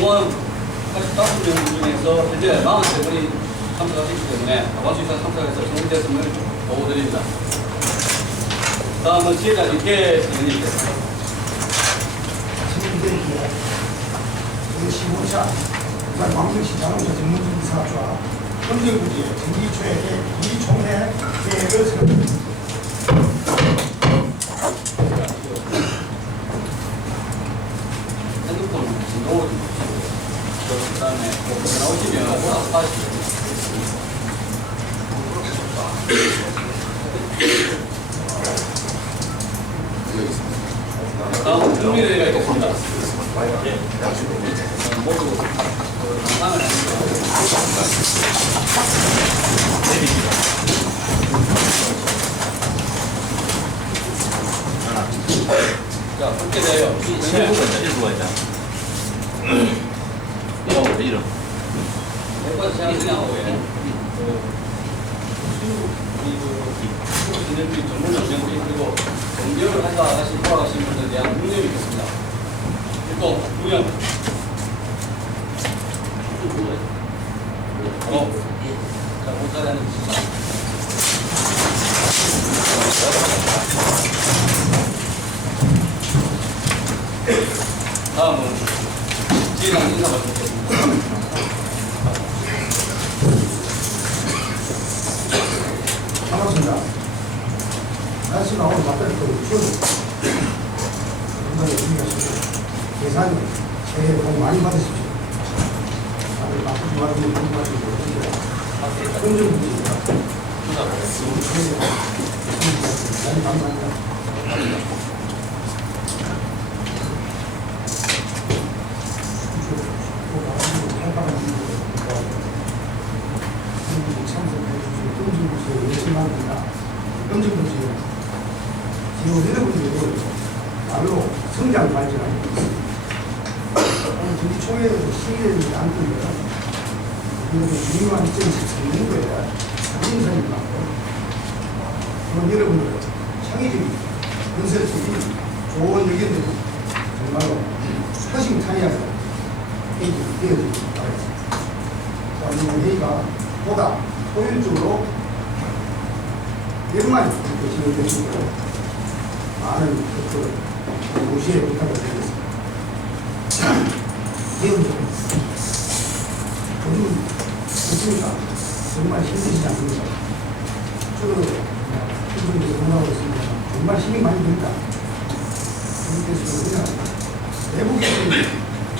공원 85명 중에서 현재 43분이 참석하셨기 때문에 과반수이상 참석해서 정리됐음을 보고드립니다. 다음은 지혜자 이렇게 진행되겠습니다. 지금부터 15차 부산 광주시 자동차 전문기기 사업과 현대부지의 전기초액의 이총회 계획을 세웁니다. 핸드폰 진동을 좀 주시고요. 그 다음에 나오시면 빠지시죠. 다음 국민의회가 있겠습니다. 모두 감상을 자, 그렇게 돼요. 일부가 있다. 왜 이러? 백과사 생각하고 진행비 전문적 명비 그리고 정비를 하다 다시 돌아가신 분들에 대한 묵념이 있겠습니다. 일동 묵념. 자, 못자라는 것입니다. 다음은 지혜당 인사 말씀드리겠습니다. 반갑습니다. 날씨가 오늘 바깥에 추워서 건강에 주의하시고 예산 새해 복 많이 받으십시오. 다들 바쁘지 마시고 공부하시고 긍정부지입니다. 많이 감사합니다. 긍정부지는 지금 여러분들도 말로 성장 발전하고 있습니다. 오늘 정기총회에서 시기를 안고 이렇게 중요한 정책 정부에 인사를 받고 그런 여러분들 창의적인 건설적인 좋은 의견들이 정말로 허심탄회하게 되어지길 바라겠습니다. 오늘 회의가 보다 효율적으로 여러분만 진행되시고 많은 것들 무시에 부탁을 드리겠습니다. 대응적인 요즘 좋습니까? 정말 힘드시지 않습니까? 저도 힘들게 공부하고 있습니다. 정말 힘이 많이 듭니다. 그래서 그냥 내부적인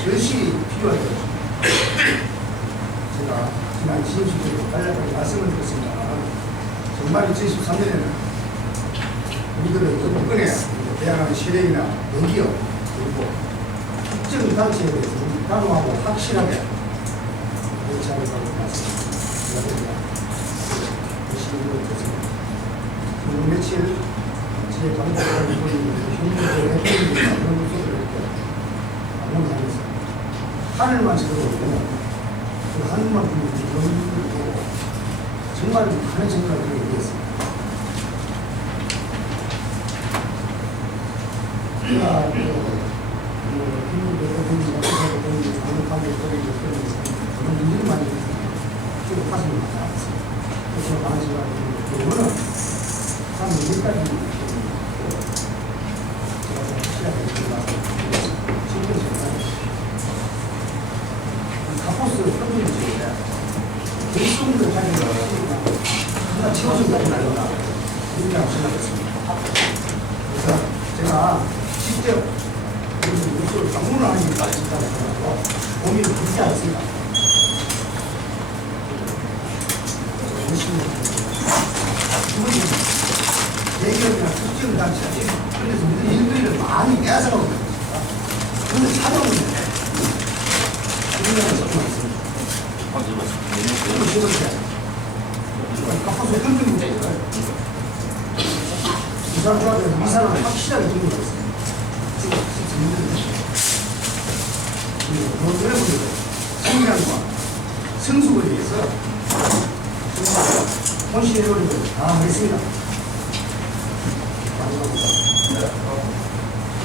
결실이 필요하죠. 제가 지난 진심으로 간략하게 말씀을 드렸습니다. 정말 2013년에는 우리들은 또 이번에 대항하는 시력이나 연기업 그리고 특정 단체에 대해서 단호하고 확실하게 대처하는 것을 말씀드립니다. 열심히 노력했습니다. 오늘 며칠 제 방송을 현실적으로 해드리는 그런 모습을 이렇게 방문하면서 하늘만 쳐다보면 그 하늘만 보면 그런 일을 보고 정말 많은 생각을 하게 되었습니다. 제가 힘을 내어드리지 못하고 있는 강력하게 거리를 그런 문제를 많이 쭉 가슴을 많이 알았습니다. 그래서 많은 생각을 했는데 이거는 한 여기까지 제가 시간을 들어가서 신경 쓰고 카포스 평균지에 대수를 하는 거 하나 채워준다고 나거나 이렇게 생각했습니다. 그래서 제가 직접 이걸 방문을 하는 게 맞다고 생각하고 고민을 하지 않습니다. 열심히 대기업이나 특정 단체들이 그래서 우리 일들을 많이 내서하고 있습니다. 그런데 사정은 우리나라에서 좀 있습니다. 카포스 현금 문제를 이사조합에서 이사를 확실하게 들고 있습니다. 여러분들 성장과 성숙을 위해서 혼신의 노력을 다 하겠습니다. 마지막으로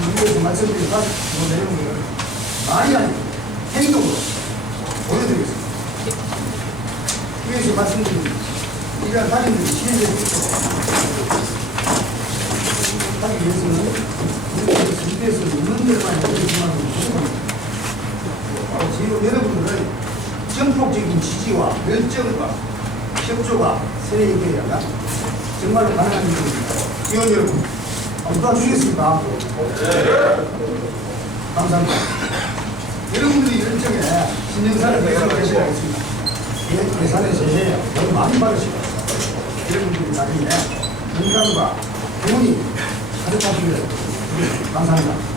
여기에서 말씀드린 내용들은 말이 아니고 행동으로 보여드리겠습니다. 위에서 말씀드린 이러한 사진들이 시행되고 하기 위해서는 이때에서 있는 데만 해주시면 바로 지금 여러분들의 전폭적인 지지와 열정과 협조가 세계에다가 정말로 가능한 일입니다. 위원 여러분, 도와주시겠습니까? 감사합니다. 여러분들이 열정에 신영사를 계셔야 겠습니다. 예산에 제해 너무 많이 받으시고 여러분들이 나중에 인간과 행운이 가득하시기를 감사합니다.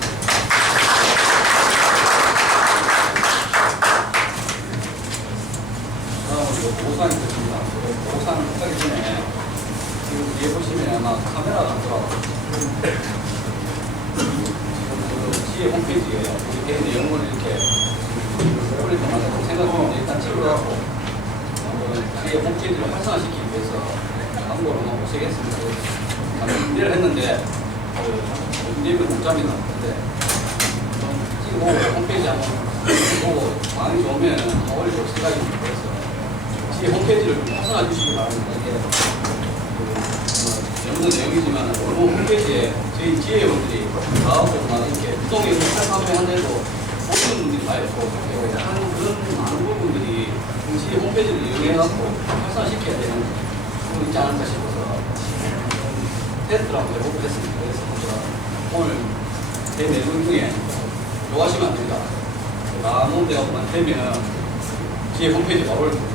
보상이 됐습니다. 보상을 하기 전에 지금 뒤에 보시면 아마 카메라가 안 들어가고 지혜 홈페이지에 우리 개인의 영상을 이렇게 올릴 때마다 좀 생각 좀 일단 찍어갖고 지혜 홈페이지를 활성화시키기 위해서 광고를 한번 오시겠습니다. 준비를 했는데 준비를 못 잡니다. 근데 찍고 홈페이지 한번 보고 반응이 좋으면 한번 올리고 생각이 들어서 지혜 홈페이지를 좀 활성화 주시기 바랍니다. 이게 연구 내용이지만 오늘 홈페이지에 저희 지혜원들이 나와서 이렇게 구동에 참여하는데도 모든 분들이 다 있고 하는 그런 많은 부분들이 지혜 홈페이지를 이용해갖고 활성화시켜야 되는 부분이 있지 않을까 싶어서 테스트를 한번 해보고 했습니다. 그래서 오늘 제 내용 중에 좋아하시면 안 됩니다. 아무 데가만 되면 지혜 홈페이지 바로 올릴 겁니다.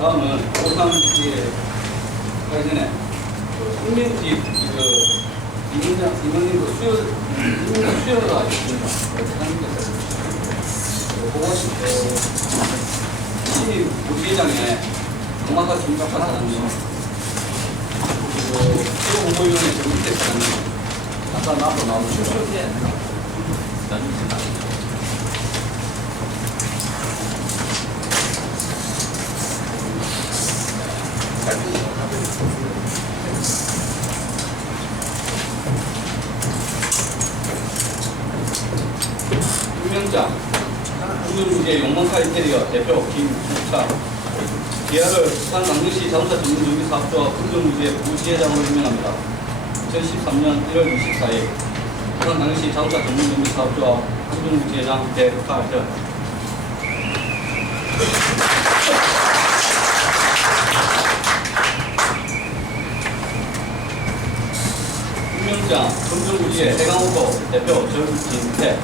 다음은 보상지에 하기 전에 국민지 이민님 수요가 있습니다. 그거 신입 부시장에 정막하 중각과 사장님 그리고 최고공모위원회 정밑대 사장님 잠깐 앞으로 나오시죠. 유명장 국민무제 용문카 인테리어 대표 김국차 계약을 부산 강릉시 자동차 전문정비사업조합 금정무제 부지회장으로 임명합니다. 2013년 1월 24일 부산 강릉시 자동차 전문정비사업조합 금정무지회장 백하현 유명장 금정무지회 해강오토 대표 정진태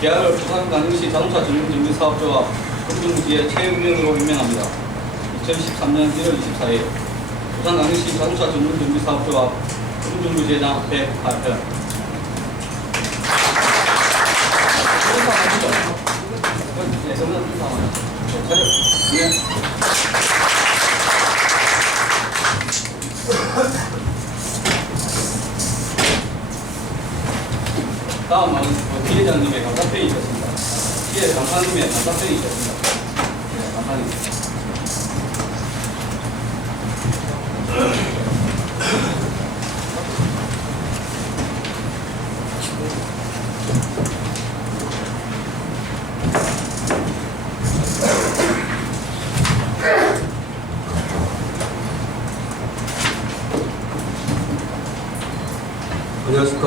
계약을 부산 강릉시 자동차 전문정비사업조합 금정무지회 최우위원으로 임명합니다. 2013년 1월 24일 부산 강릉시 자동차 전문정비사업조합 금정무지회장 백하현 다음은 피해자님의 감사편이 있었습니다. 피해 강사님의 감사편이 있었습니다. 네, 감사님. 안녕하십니까.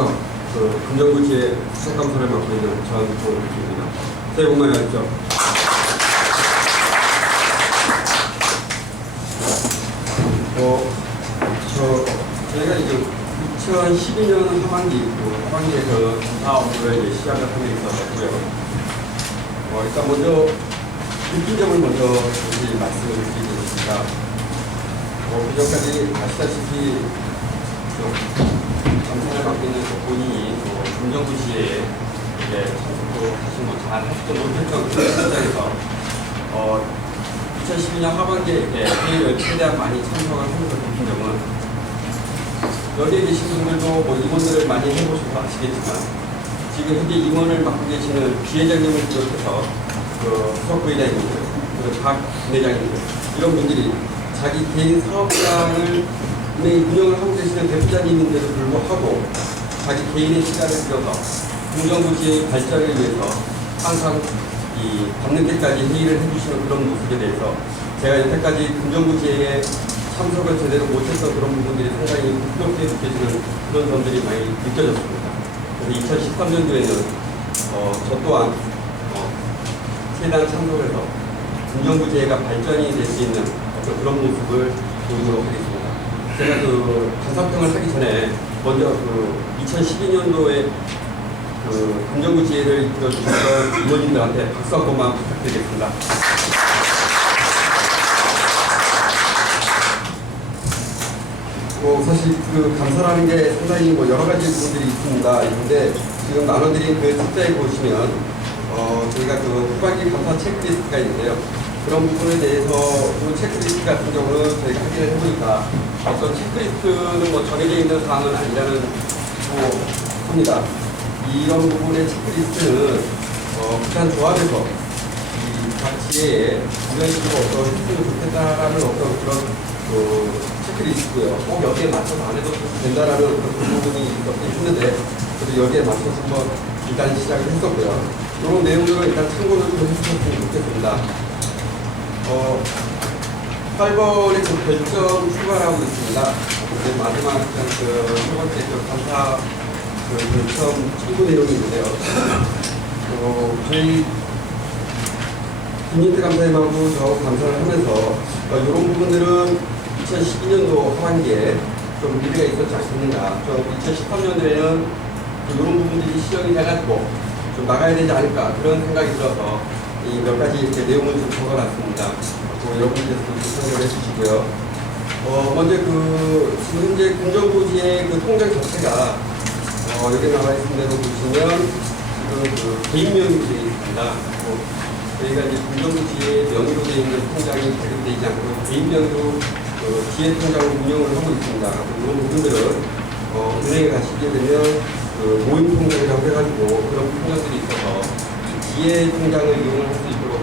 금정구지의 수석감사를 맡고 있는 전종욱입니다. 새해 복 많이 받으십시오. 저희가 이제 2012년 하반기에서 사업을 이제 시작을 하게 있어서고요. 일단 먼저 느낀 점을 먼저 말씀을 드리겠습니다. 그전까지 아시다시피 감사를 받고 있는 본인이 금정구지에 참석도 하신 잘 하시도 못했던 그런 현장에서 2012년 하반기에 회의를 최대한 많이 참석을 하면서 느낀 점은 여기에 계신 분들도 임원들을 많이 해보셔서 아시겠지만 지금 현재 임원을 맡고 계시는 비회장님을 비롯해서 수석 부회장님들 그리고 박 부회장님들 이런 분들이 자기 개인 사업장을 운영을 하고 계시는 대표자님인데도 불구하고 자기 개인의 시간을 들여서 금정구지의 발전을 위해서 항상 이 밤늦게까지 회의를 해주시는 그런 모습에 대해서 제가 여태까지 금정구지회에 참석을 제대로 못했던 그런 부분들이 상당히 부끄럽게 느껴지는 그런 점들이 많이 느껴졌습니다. 그래서 2013년도에는 저 또한 최대한 참석해서 금정구지회가 발전이 될 수 있는 어떤 그런 모습을 보이도록 하겠습니다. 제가 그 간사평을 하기 전에 먼저 그 2012년도에 그 금정구지회를 이끌어주셨던 의원님들한테 박수 한 번만 부탁드리겠습니다. 사실 그 감사라는 게 상당히 여러 가지 부분들이 있습니다. 있는데 지금 나눠드린 그 책자에 보시면 저희가 그 후반기 감사 체크리스트가 있는데요. 그런 부분에 대해서 그 체크리스트 같은 경우는 저희가 확인을 해보니까 어떤 체크리스트는 정해져 있는 사항은 아니라는 합니다. 이런 부분의 체크리스트는 부산 조합에서 각 지혜에 이런 식으로 어떤 했으면 좋겠다라는 어떤 그런 체크리스트고요. 꼭 여기에 맞춰서 안 해도 된다라는 그런 부분이 있긴 했는데 그래도 여기에 맞춰서 한번 일단 시작을 했었고요. 이런 내용들은 일단 참고를 좀 해주셨으면 좋겠습니다. 8번에 그 결정 출발하고 있습니다. 이제 마지막 세 번째 감사 결정 청구 내용이 있는데요. 저희 김인태 감사님하고 저하고 감사를 하면서 이런 부분들은 2012년도 하반기에 좀 미래가 있었지 않겠는가. 좀 2013년도에는 이런 부분들이 시정이 돼가지고 좀 나가야 되지 않을까 그런 생각이 들어서 이 몇 가지 이렇게 내용을 좀 적어놨습니다. 여러분께서도 참여를 해주시고요. 먼저 지금 현재 금정구지의 그 통장 자체가 여기 나와 있는 대로 보시면 지금 개인명의로 되어 있습니다. 저희가 이제 금정구지의 명의로 되어 있는 통장이 발급되지 않고 개인명의로 지혜 통장을 운영을 하고 있습니다. 이런 부분들은 은행에 가시게 되면 모임 통장이라고 해가지고 그런 통장들이 있어서 지혜 통장을 이용을 할 수 있도록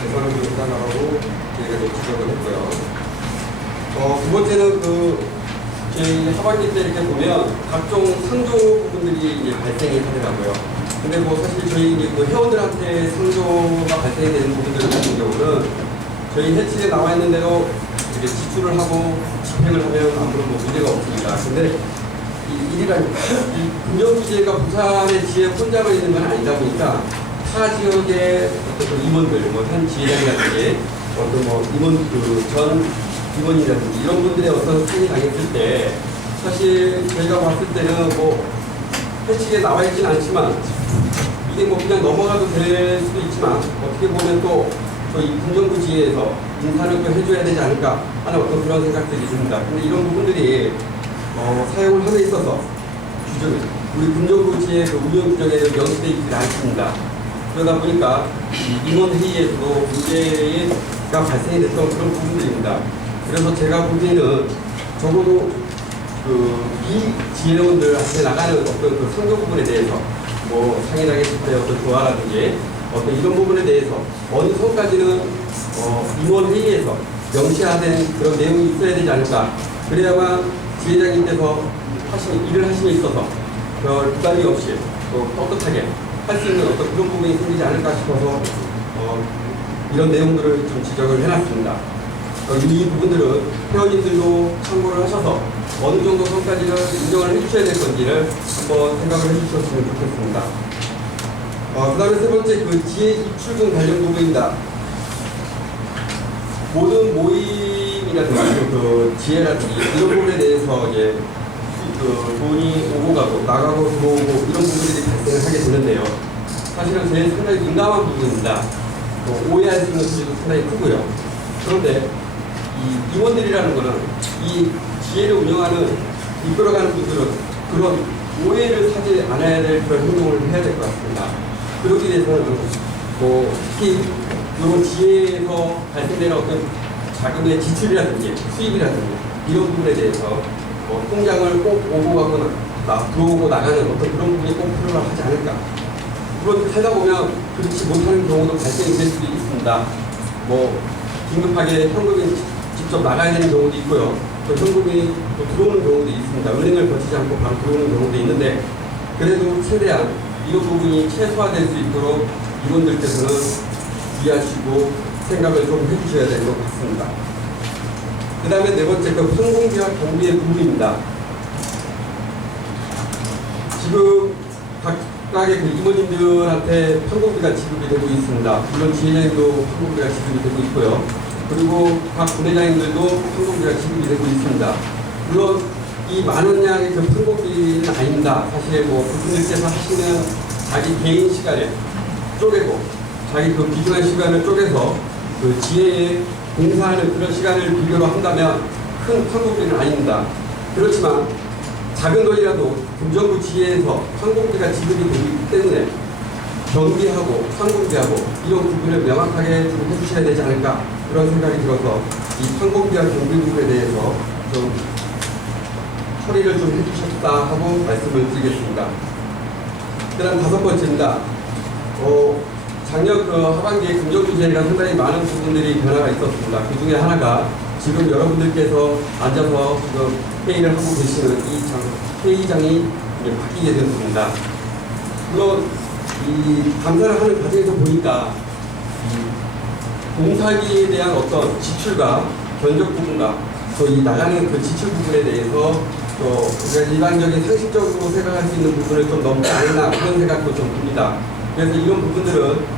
개선을 해달라고 저희가 지적을 했고요. 두 번째는 저희 하반기 때 이렇게 보면 각종 상조 부분들이 이제 발생이 하더라고요. 근데 사실 저희 이제 회원들한테 상조가 발생이 되는 부분들 같은 경우는 저희 해칙에 나와 있는 대로 이렇게 지출을 하고 집행을 하면 아무런 문제가 없습니다. 근데 이 금정구지회가 부산의 지혜 혼자만 있는 건 아니다 보니까 타 지역의 어떤 임원들, 한 지회장이라든지 어떤 임원 전 임원이라든지 이런 분들의 어떤 상이 당했을 때 사실 저희가 봤을 때는 해칙에 나와 있지는 않지만 이게 그냥 넘어가도 될 수도 있지만 어떻게 보면 또 이 금정구지회에서 인사를 또 해줘야 되지 않을까 하는 어떤 그런 생각들이 듭니다. 근데 이런 부분들이 사용을 함에 있어서 우리 금정구지회 운영 규정에는 명시되어 있지 않습니다. 그러다 보니까 임원회의에서도 문제가 발생이 됐던 그런 부분들입니다. 그래서 제가 보기에는 적어도 이 지혜원들한테 나가는 어떤 그 상조 부분에 대해서 상인하겠을 때 어떤 조화라든지 어떤 이런 부분에 대해서 어느 선까지는 임원회의에서 명시화된 그런 내용이 있어야 되지 않을까. 그래야만 지회장님께서 일을 하심에 있어서 별 부담이 없이 또 떳떳하게 할 수 있는 어떤 그런 부분이 생기지 않을까 싶어서 이런 내용들을 좀 지적을 해놨습니다. 이 부분들은 회원님들도 참고를 하셔서 어느 정도 선까지는 인정을 해주셔야 될 건지를 한번 생각을 해주셨으면 좋겠습니다. 그 다음에 세 번째 지혜 입출금 관련 부분입니다. 모든 모임이라든지 지혜라든지 이런 부분에 대해서 이제 돈이 오고 가고 나가고 들어오고 이런 부분들이 발생을 하게 되는데요. 사실은 제일 상당히 민감한 부분입니다. 오해할 수 있는 수준도 상당히 크고요. 그런데 이 임원들이라는 것은 이 지혜를 운영하는 이끌어가는 분들은 그런 오해를 사지 않아야 될 그런 행동을 해야 될 것 같습니다. 그러기 위해서는 특히 이런 지혜에서 발생되는 어떤 자금의 지출이라든지 수입이라든지 이런 부분에 대해서 통장을 꼭 오고 가거나 들어오고 나가는 어떤 그런 부분이 꼭 필요하지 않을까. 물론 살다 보면 그렇지 못하는 경우도 발생이 될 수도 있습니다. 긴급하게 현금이 직접 나가야 되는 경우도 있고요. 또 현금이 또 들어오는 경우도 있습니다. 은행을 거치지 않고 바로 들어오는 경우도 있는데 그래도 최대한 이런 부분이 최소화될 수 있도록 임원들께서는 이해하시고 생각을 좀 해주셔야 될 것 같습니다. 그 다음에 네 번째, 그 판공비와 경비의 부분입니다. 지금 각각의 그 임원님들한테 판공비가 지급이 되고 있습니다. 물론 지회장님도 판공비가 지급이 되고 있고요. 그리고 각 부회장님들도 판공비가 지급이 되고 있습니다. 물론 이 많은 양의 그 판공비는 아닙니다. 사실 뭐 그분들께서 하시는 자기 개인 시간에 쪼개고 자기 그 귀중한 시간을 쪼개서 그 지혜에 봉사하는 그런 시간을 비교로 한다면 큰 판공비는 아닙니다. 그렇지만 작은 돈이라도 금정부 지혜에서 판공비가 지급이 되기 때문에 경비하고 판공비하고 이런 부분을 명확하게 좀 해주셔야 되지 않을까 그런 생각이 들어서 이 판공비와 경비 부분에 대해서 좀 처리를 좀 해주셨다 하고 말씀을 드리겠습니다. 그 다음 다섯 번째입니다. 작년 그 하반기에 금정부지회가 상당히 많은 부분들이 변화가 있었습니다. 그 중에 하나가 지금 여러분들께서 앉아서 지금 회의를 하고 계시는 이 회의장이 이제 바뀌게 되었습니다. 물론 이 감사를 하는 과정에서 보니까 공사비에 대한 어떤 지출과 견적 부분과 또 이 나가는 그 지출 부분에 대해서 또 우리가 일반적인 상식적으로 생각할 수 있는 부분을 좀 넘지 않았나 그런 생각도 좀 듭니다. 그래서 이런 부분들은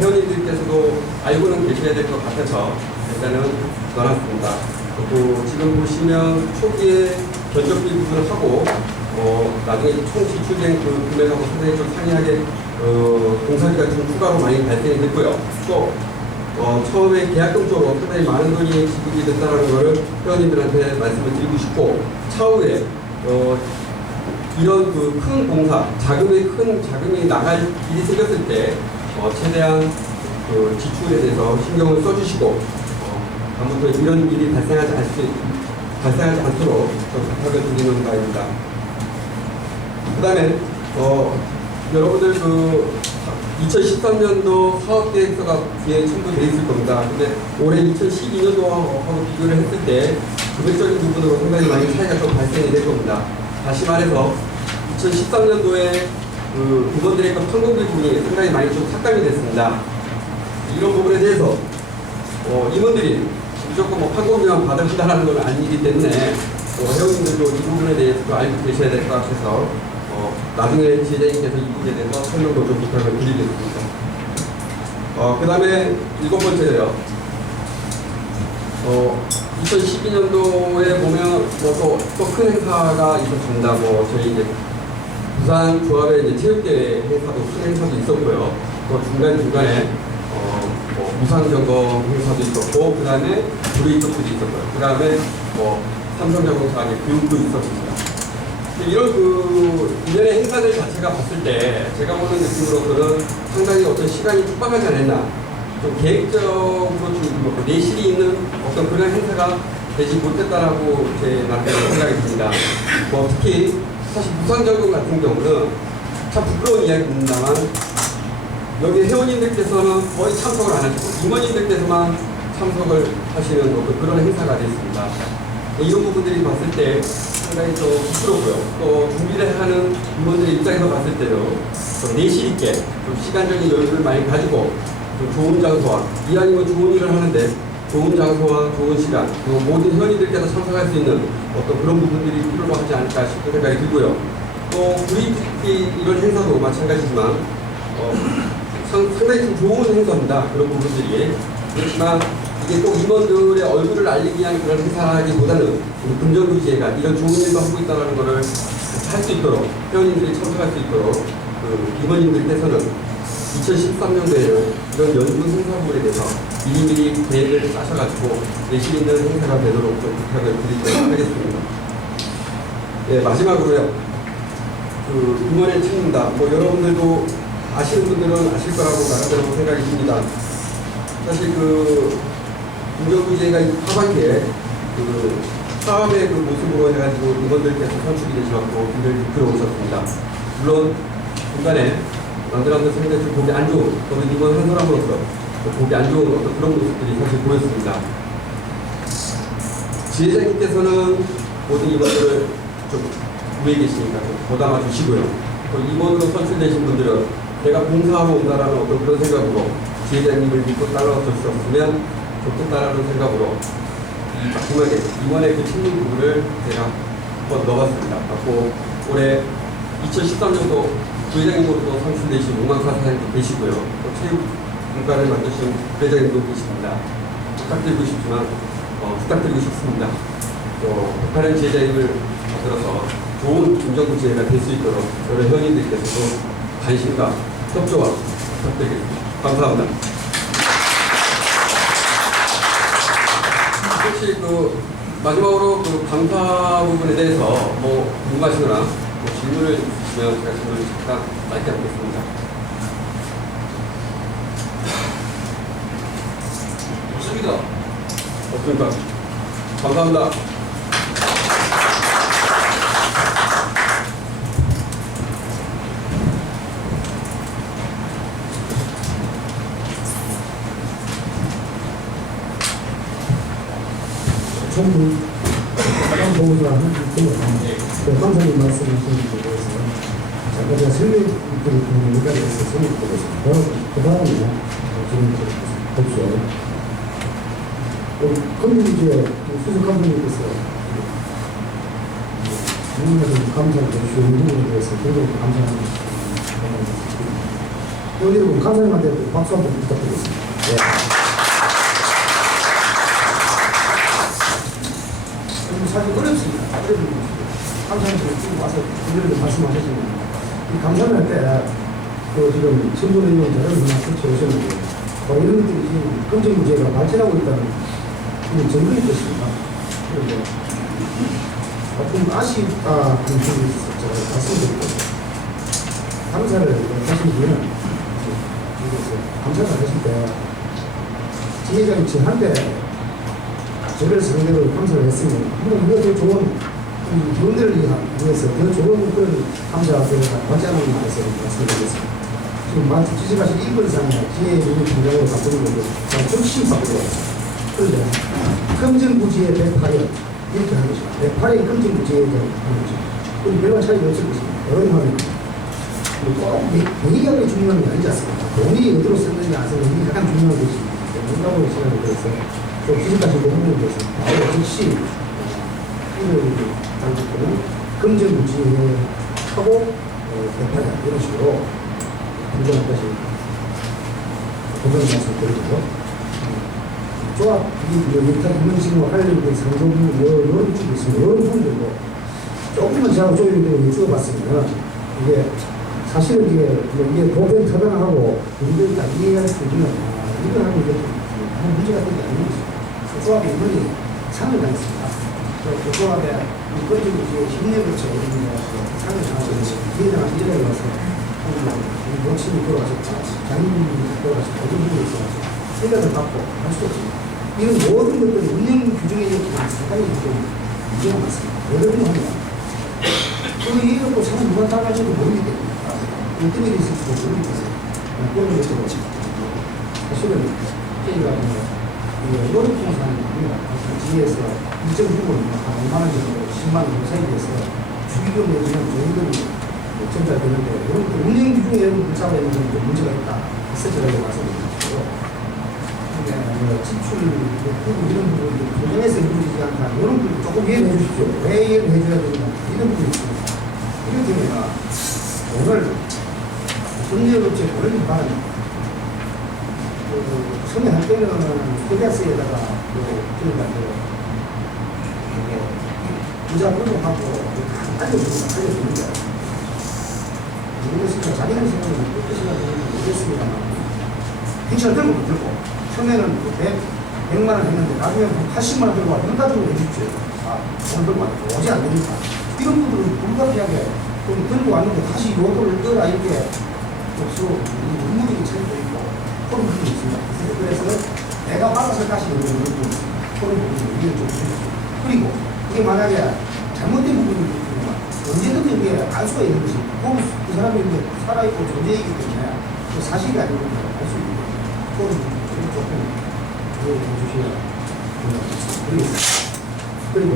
회원님들께서도 알고는 계셔야 될 것 같아서 일단은 넣어놨습니다. 그리고 지금 보시면 초기에 견적비 부분을 하고 나중에 총 지출된 그 금액하고 상당히 좀 상이하게 공사비가 좀 추가로 많이 발생이 됐고요. 또 처음에 계약금 쪽으로 상당히 많은 돈이 지급이 됐다는 것을 회원님들한테 말씀을 드리고 싶고 차후에 이런 그 큰 공사, 큰 자금이 나갈 일이 생겼을 때 최대한 그 지출에 대해서 신경을 써주시고 아무튼 이런 일이 발생하지 않도록 좀 부탁을 드리는 바입니다. 그 다음에 여러분들 그 2013년도 사업계획서가 뒤에 첨부되어 있을 겁니다. 근데 올해 2012년도하고 비교를 했을 때 금액적인 부분으로 상당히 많이 차이가 좀 발생이 될 겁니다. 다시 말해서 2013년도에 그 임원들의 그 판공비 부분이 상당히 많이 좀 삭감이 됐습니다. 이런 부분에 대해서 임원들이 무조건 뭐 판공비만 받으신다는 건 아니기 때문에 회원님들도 이 부분에 대해서도 알고 계셔야 될 것 같아서 나중에 지회장님께서 이 부분에 대해서 설명도 좀 부탁을 드리겠습니다. 그 다음에 일곱 번째예요. 2012년도에 보면 또 큰 행사가 있었습니다. 저희 이제 부산 조합의 이제 체육대회 행사도 큰 행사도 있었고요. 또 중간중간에 무상점검 행사도 있었고, 그 다음에 브레이크도 있었고요. 그 다음에 삼성자동차의 교육도 있었습니다. 이런 그 이전의 행사들 자체가 봤을 때 제가 보는 느낌으로서는 상당히 어떤 시간이 촉박하지 않았나, 좀 계획적으로 좀 내실이 있는 어떤 그런 행사가 되지 못했다라고 제 나름대로 생각이 듭니다. 특히 사실 무상점검 같은 경우는 참 부끄러운 이야기입니다만 여기 회원님들께서는 거의 참석을 안 하시고 임원님들께서만 참석을 하시는 그런 행사가 됐습니다. 이런 부분들이 봤을 때 상당히 좀 부끄럽고요. 또 준비를 하는 임원들의 입장에서 봤을 때도 좀 내실 있게 좀 시간적인 여유를 많이 가지고 좀 좋은 장소와 이왕이면 좋은 일을 하는데 좋은 장소와 좋은 시간 그리고 모든 회원님들께서 참석할 수 있는 어떤 그런 부분들이 필요로 하지 않을까 싶은 생각이 들고요. 또 VT 이런 행사도 마찬가지지만 상당히 좀 좋은 행사입니다. 그런 부분들이. 그렇지만 이게 꼭 임원들의 얼굴을 알리기 위한 그런 행사라기보다는 금정부지회가 이런 좋은 일도 하고 있다는 것을 할 수 있도록 회원님들이 참석할 수 있도록 그 임원님들께서는 2013년도에는 이런 연구 행사 부분에 대해서 미리미리 계획을 짜셔가지고 내실 있는 행사가 되도록 좀 부탁을 드리도록 하겠습니다. 네, 마지막으로요. 그 임원의 책임입니다. 여러분들도 아시는 분들은 아실 거라고 나름대로 생각이 듭니다. 사실 그 금정부지회가 하반기에 그 사업의 그 모습으로 해가지고 임원들께서 선출이 되셔서 굉장히 들어오셨습니다. 물론 중간에 남들한테 생각해 좀 보기 안 좋은, 또는 임원 한 사람으로서 보기 안 좋은 어떤 그런 모습들이 사실 보였습니다. 지회장님께서는 모든 임원들을 좀 위에 계시니까 좀 보담아 주시고요. 또 임원으로 선출되신 분들은 내가 봉사하러 온다라는 어떤 그런 생각으로 지회장님을 믿고 따라와 주셨으면 좋겠다라는 생각으로 마지막에 임원의 그 책임 부분을 제가 한번 넣어봤습니다. 그리고 올해 2013년도 부회장님으로도 선출되신 우만사 사장님 계시고요. 또 체육문화를 만드신 부회장님도 계십니다. 부탁드리고 싶지만 부탁드리고 싶습니다. 또 북한의 지회장님을 만들어서 좋은 김정부 지회가 될 수 있도록 여러 회원님들께서도 관심과 협조와 부탁드리겠습니다. 감사합니다. 혹시 마지막으로 감사 부분에 대해서 궁금하시거나 질문을 있으시면 제가 질문을 잠깐 짧게 하겠습니다. 좋습니다. 없습니까? 감사합니다. 전부 가장 보고자 하는 그 감사님 말씀하신 것에 대해서 잠깐 제가 설명드리는 여기까지 해서 설명드리겠습니다. 그 다음에 질문 드리겠습니다. 검증제 수석 감독님께서 국민의힘 감사를 해주신 부분에 대해서 굉장히 감사하는 여러분 감사님한테 박수 한번 부탁드리겠습니다. 네. 사실 어렵습니다. 감사님께서 지금 와서 그대로 말씀하셨지만 이 감사를 할 때 지금 선조위원 자료를 하나 설치하셨는데 이런 것들이 지금 검증 문제가 발전하고 있다는 이런 증거일 것입니다. 그런데 좀 아쉽다 하는 점이 있어서 제가 말씀드리고 감사를 하신 뒤에는 감사를 하실 때 지회장이 지한테 저를 상대로 감사를 했으면 더 좋은 분들을 위해서 더 좋은 그런 감사 결과가 발전하는 말에서 말씀드리겠습니다. 지금 지적하신 1번상에 지혜의 중장으로 바꾸는 것도 즉시 바꾸어요. 그런데 검증부지의 108년 이렇게 하는 것입니다. 108년 검증부지에 대한 거죠. 그럼 별반 차이가 없을 것입니다. 여러 하면 꼭 얘기가 중요한 게 아니지 않습니까? 돈이 어디로 썼느냐 안 썼느냐 이게 가장 중요한 것입니다. 뭔가로 생각을 해서 좀 지금까지 부분에 대해서 바로 즉시 이를 당국은 검증부지에 하고 대파냐 이런 식으로 분명한 것이 분명한 말씀을 드리고 조합 임명직무 관련된 상정부 이런 쪽이 있습니다. 이런 부분들도 조금만 제가 조율되고 여쭈어봤습니다. 이게 사실은 이게 도변 터변하고 우리들이 다 이해할 수 있는 이거 하는 게 문제가 되지 않는 것입니다. 조합의 임원이 상을 당했습니다. 그 조합의 건축부지의 10년을 상을 당하고 이해당한 일에 와서 목숨이 돌아가셨다, 장인이 돌아가셨다, 이런 부분에 있어서 생각을 받고 할 수 없습니다. 이런 모든 것들이 운영 규정에 상당히 좀 문제가 많습니다. 왜 그러냐면 그거 이해갖고 상을 누가 따라갈지도 모르기 때문에 어떤 일이 있을지도 모르기 때문에 그런 것도 사실은 저희가 노력통상이 아닙니다. 지에서 일정 부분 한 5만 원 정도, 10만 원 사이에서 주기금 내지는 저희들이 전달되는데 이런 운영 규정에 여러분들 잡아 있는 게 문제가 있다. 있어지라고 말씀드리고 지출 부분 이런 부분들 조정에서 이루어지지 않다. 이런 부분 조금 이해해 주십시오. 왜 이해를 해줘야 되는가 이런 부분이 있습니다. 이런 경우가 오늘 전제업체 원리 반 처음에 할 때는 코디아스에다가 저희가 부자 분석하고 알려주는 거예요. 모르겠습니다. 자기는 생각은 어떻게 생각하는지 모르겠습니다만 괜찮아 들고 못 들고 처음에는 100만 원 했는데 나중에 80만 원 들고 와 이런 가지고 해주십시오. 오늘 들고 왔는데 오지 않으니까 이런 분들은 불가피하게 좀 들고 왔는데 다시 요도를 떠라 이렇게 서로 눈물이 차이도 있고 그런 부분이 있습니다. 그래서 내가 받아서 다시 그런 부분이 그런 부분을 이해를 좀 해주십시오. 그리고 이게 만약에 잘못된 부분이 있으면 언제든지 우리가 알 수가 있는 것이 그 사람이 살아있고 존재이기 때문에 그 사실이 아닌 걸 알 수 있는 그런 부분을 조금 이해해 주셔야 됩니다. 그리고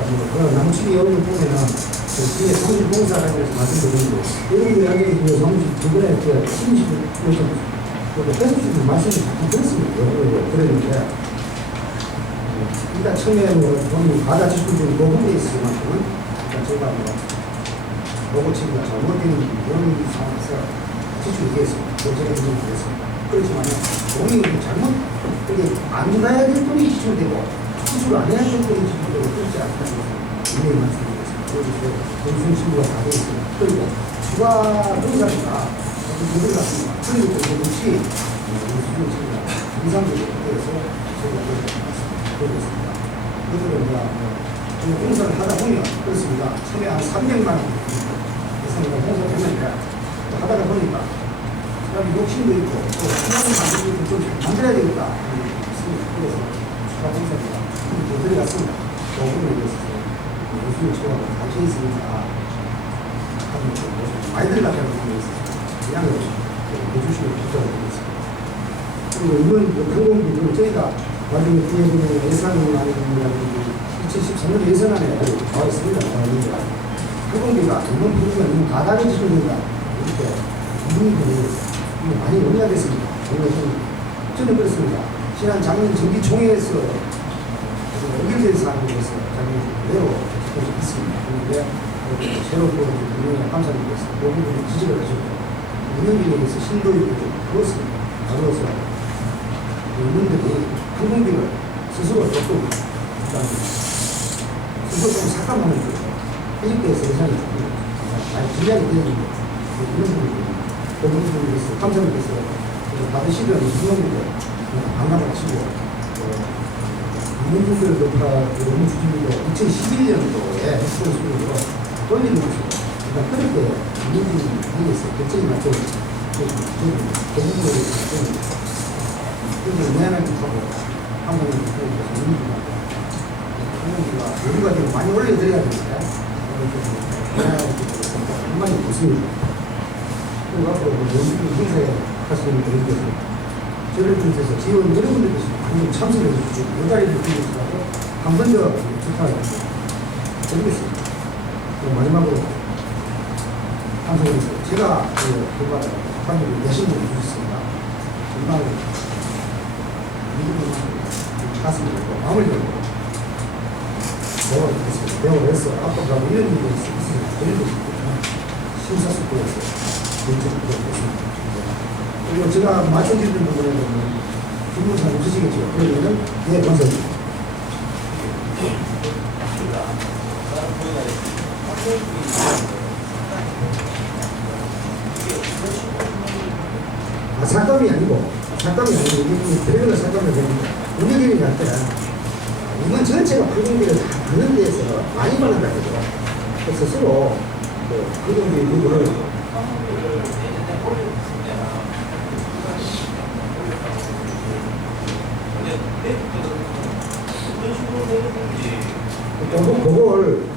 남측이 어느 보면은 그 뒤에 사무실 공사라고 해서 말씀드리는데 여러분 이야기에 그 사무실 주변에 제가 심식 요즘 해수실을 말씀을 자꾸 드렸습니다. 그러는데 일단 처음에 보면 바다 지출들이 보급에 있을 만큼은 일단 제가 로고치기가 잘못된 이런 상황에서 지출이 되었습니다. 제가 인정을 드렸습니다. 그렇지만 돈이 잘못 이게 안 가야 될 돈이 지출되고 지출 안 해야 될 돈이 지출되고 그렇지 않다는 것을 분명히 말씀드리겠습니다. 그래서 정순 신고가 다 되어 있습니다. 그리고 추가 공사가 그들 같습니다. 그리고 또 역시 수준치가 정상적으로 되어서 저희가 그렇게 있습니다. 그들은 공사를 하다 보면 그렇습니다. 처음에 한 300만 원 예산으로 공사를 했는데 하다가 보니까 그다음에 욕심도 있고 또 수많은 만들기도 좀 만들어야 되겠다. 그래서 추가 공사가 더 들어갔습니다. 그 부분에 대해서 요즘에 제가 같이 있으니까 많이 들어갔다는 부분에 있어서 양해 없이 해주시면 부탁드리겠습니다. 그리고 이번 항공기도 저희가 나중에 뒤에 보면 예산안이라든지 2013년 예산안에 나와 있습니다. 항공기가 이번 부분은 너무 가다하게 지출된다. 이렇게 이분들이 많이 논의가 됐습니다. 저는 그렇습니다. 지난 작년 정기총회에서 연결된 사항에 대해서 작년 그대로 있습니다. 그런데 새롭고 운영에 감사드리면서 그 부분을 지적을 하셨고 운영진에 대해서 신도 있고 좀 그렇습니다. 바로서 운영들이 항공기를 스스로 조금 스스로 좀 삭감하는 거예요. 해직대에서 예산이 조금 많이 분량이 되는데 이런 부분이 그 부분에 대해서 감사드리면서 받으시던 운영들을 반감하시고 운영들을 높아 너무 주중으로 2011년도에 핵심 수준으로 돌리는 것이고 그렇게 운영진에서 결정이 맞춰서 그 부분을 굉장히 미안하게 하고 한번은 운영진가 우리가 좀 많이 올려드려야 되니까 한마디 없습니다. 그리고 앞으로 연구를 행사에 하시는 분들께서 저를 통해서 지원 여러분들께서 많이 참석해 주시고 이 자리를 빌려주셔서 한 번 더 축하를 드리겠습니다. 마지막으로 감사드리면서 제가 그동안 관계를 내신 분을 주셨습니다. 정말 이분은 가슴을 열고 마음을 열고 대화를 해서 앞으로 가고 이런 일이 있으면 그런 것이 심사숙고해서 결정을 했습니다. 그리고 제가 말씀드리는 부분에는 질문 잘 없으시겠죠? 그러면은 예, 감사합니다. 삭감이 아니고 이게 별의별 삭감이 됩니다. 운영기능이 할 때는 이건 전체가 항공기를 다 받는 데에서 많이 받는다 그죠? 그래서 스스로 항공기 부분을 그걸